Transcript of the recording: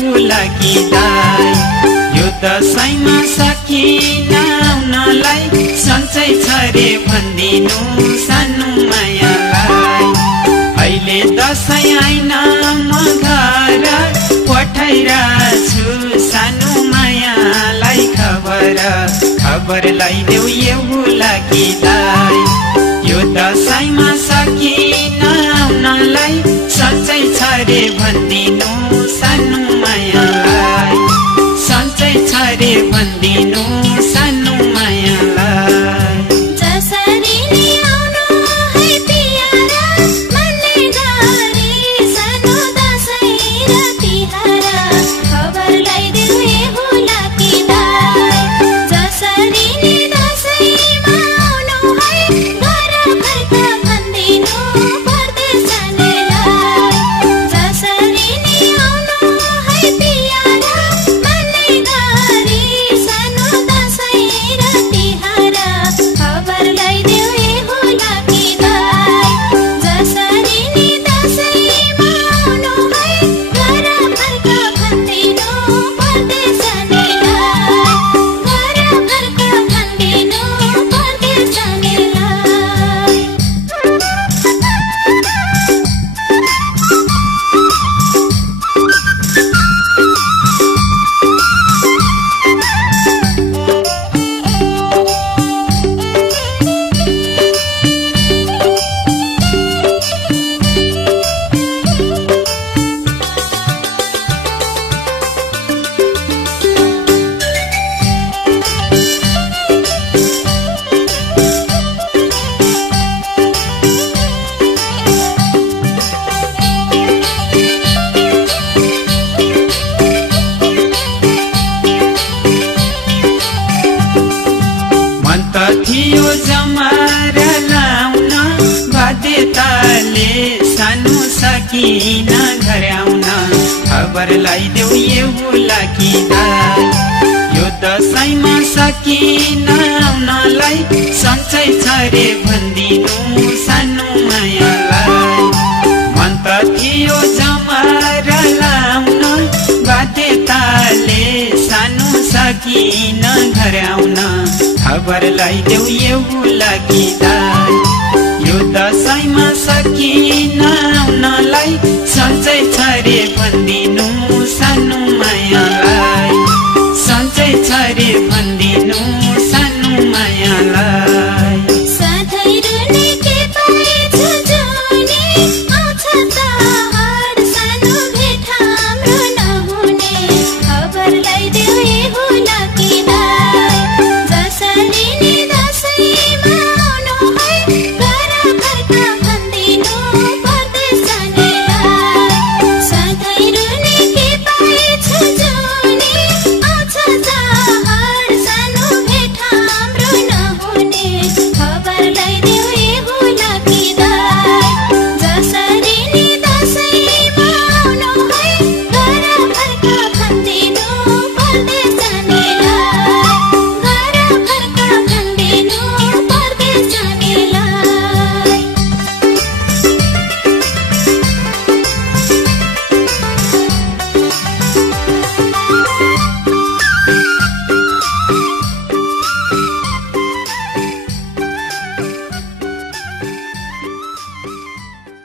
हुलाकी दाई यो दशैँमा सकिन आउनलाई सन्चै छ रे भन्दिनु सानो मायालाई अहिले दशैँ आइन म घर पठाइरहेछु सानो मायालाई खबर लगाइदेऊ यो हुलाकी दाई यो दशैँमा सकिन आउनलाई सन्चै छ रे भन्दिनु सानो मायालाई सन्चै छ रे भन्दिनु सानो मायालाई जसरी नि आउनु है पियारा मनले गरे सानो दशैँ र तिहार खबर लगाइदेऊ यो हुलाकी दाई जसरी नि दशैँमा आउनु है घर फर्क भन्दिनु परदेश जानेलाई जसरी नि आउनु है पियारा मनले गरे सानो दशैँ र तिहार खबर लगाइदेऊ यो हुलाकी दाई जसरी नि दशैँमा आउनु है घर फर्क भन्दिनु परदेश जानेलाई घर फर्क भन्दिनु परदेश जानेलाई मन त थियो जमार लाउन बाध्यताले सानो सकिन घर आउन खबर लगाइदेऊ यो हुलाकी दाई यो दशैँमा सकिन आउनलाई सन्चै छ रे भन्दिनु सानो मायालाई मन त थियो जमार लाउन बाध्यताले सानो सकिन घर आउन खबर लगाइदेऊ यो हुलाकी दाई यो दशैँमा सकिन आउनलाई सन्चै छ रे भन्दिनु सानो मायालाई सन्चै छ रे भन्दिनु सानो मायालाई सधैँ रुने के पाएछ जुनी आउँछ चाड सानो भेट हाम्रो नहुने खबर लगाइदेऊ यो हुलाकी दाई जसरी नि दशैँमा आउनु है घर फर्क भन्दिनु परदेश जानेलाई सधैँ रुने के पाएछ जुनी आउँछ चाड सानो भेट हाम्रो नहुने खबर लगाइदेऊ यो हुलाकी दाई जसरी नि दशैँमा आउनु है घर फर्क भन्दिनु परदेश जानेलाई